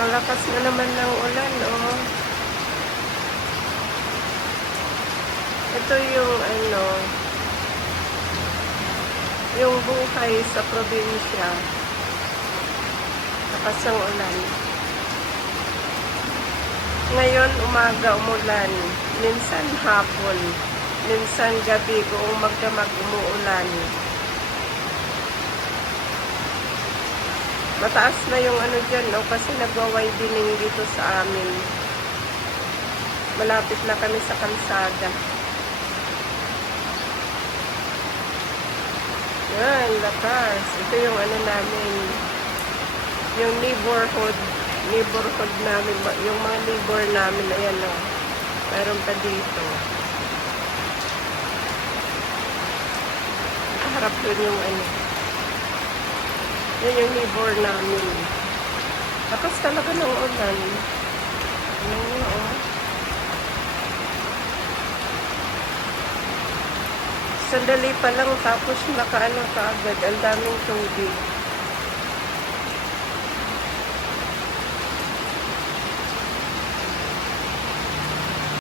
Ang lakas na naman ng ulan, oh. Ito yung yung buhay sa probinsya. Lakas ng ulan. Ngayon, umaga umulan. Minsan hapon. Minsan gabi kung magdamag umuulan. Mataas na yung dyan, no? Kasi nagwa-widening dito sa amin. Malapit na kami sa kalsada. Yan, lakas. Ito yung namin. Yung neighborhood namin. Yung mga neighbor namin, ayan, no? Mayroon pa dito. Nakaharap doon yung yan yung neighbor namin. Lakas talaga ng ulan. Sandali pa lang tapos nakaano kaagad. Ang daming tubig.